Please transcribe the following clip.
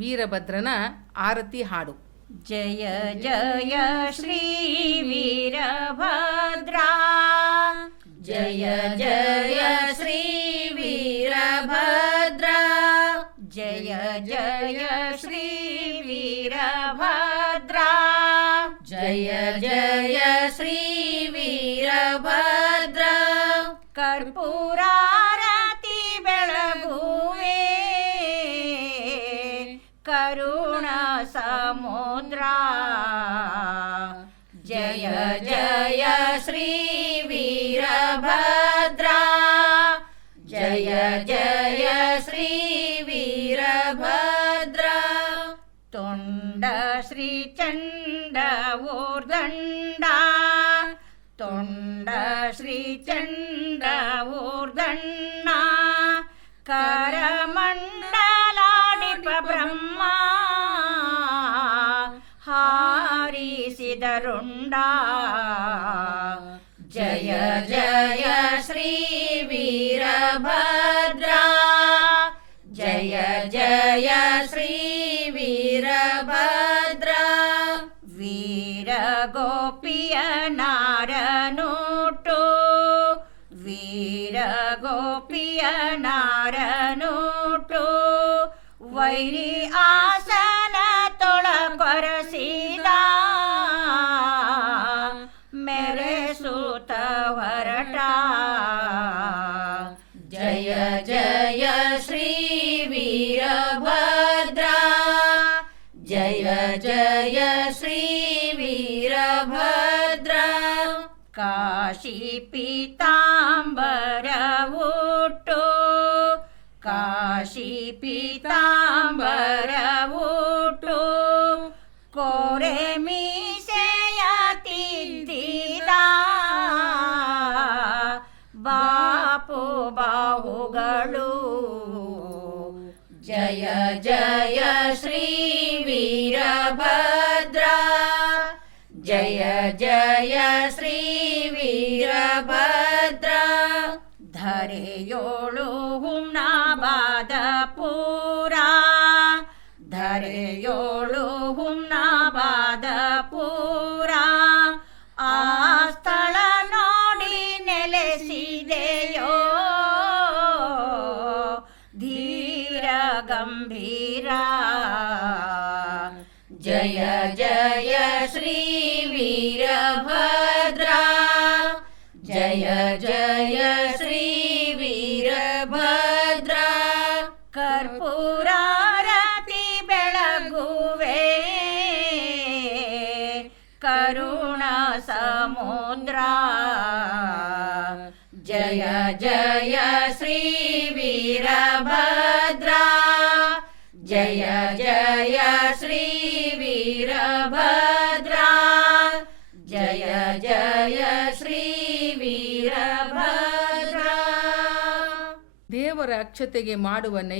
ವೀರಭದ್ರನ ಆರತಿ ಹಾಡು. ಜಯ ಜಯ ಶ್ರೀ ವೀರಭದ್ರ, ಜಯ ಜಯ ಶ್ರೀ ವೀರಭದ್ರ, ಜಯ ಜಯ ಶ್ರೀ ವೀರಭದ್ರ, ಜಯ ಜಯ ಶ್ರೀ ವೀರಭದ್ರ. ಕರ್ಪೂರಾರತಿ ಬೆಳಗುವೆ ಕರುಣ ಸಮುದ್ರ, ಜಯ ಜಯ ಶ್ರೀ ವೀರಭದ್ರ, ಜಯ ಜಯ ಶ್ರೀ ವೀರಭದ್ರ. ತೊಂಡ ಶ್ರೀ ಚಂಡ ಊರ್ದಂಡ, ತೊಂಡ ಶ್ರೀ ಚಂಡ ಊರ್ದಂಡ, ಕರಮಂಡಲಾಡಿಪ ಬ್ರಹ್ಮ ಹಾರಿಸಿದರುಂಡ. ಜಯ ಜಯ ಶ್ರೀ ವೀರಭದ್ರ, ಜಯ ಜಯ ಶ್ರೀ ವೀರಭದ್ರ. ವೀರ ಗೋಪಿಯ ನಾರನೂಟು, ವೀರ ಗೋಪಿಯ ನಾರನೂಟು, ವೈರಿ ಆಸನ ತೊಳಕೊರಸಿದ ಮೆರೆಸುತ್ತ ಹೊರಟ. ಜಯ ಜಯ ಶ್ರೀ ವೀರಭದ್ರ, ಜಯ ಜಯ ಶ್ರೀ ವೀರಭದ್ರ. ಕಾಶಿ ಪೀತಾಂಬರ ಉಟ್ಟು, ಕಾಶಿ ಪೀತಾಂಬರ ಉಟ್ಟು, ಕೋರೆ ಮೀಸೆಯ ತಿದ್ದಿದ ಬಾಪು ಬಾಹುಗಳು. ಜಯ ಜಯ ಶ್ರೀ ವೀರಭದ್ರ, ಜಯ ಜಯ ಶ್ರೀ ವೀರಭದ್ರ. ಧರೆಯೋಳು ಹುಮ್ನಾಬಾದ ಪೂರ, ಧರೆಯೋಳು ಹುಮ್ನಾಬಾದ ಪೂರ, ಆ ಸ್ಥಳ ನೋಡಿ ನೆಲೆಸಿದೆಯೋ ಧೀರ ಗಂಭೀರ. ಜಯ ಜಯ ಶ್ರೀ ವೀರಭದ್ರ, ಜಯ ಜಯ ಶ್ರೀ ವೀರಭದ್ರ. ಕರ್ಪೂರಾರತಿ ಬೆಳಗುವೆ ಕರುಣ ಸಮುದ್ರ, ಜಯ ಜಯ ಶ್ರೀ ವೀರಭದ್ರ, ಜಯ ಜಯ ಶ್ರೀ ವೀರಭದ್ರ, ಜಯ ಜಯ ಶ್ರೀ ವೀರಭದ್ರ. ದೇವರ ಅಕ್ಷತೆಗೆ ಮಾಡುವ ನೈವೇದ್ಯ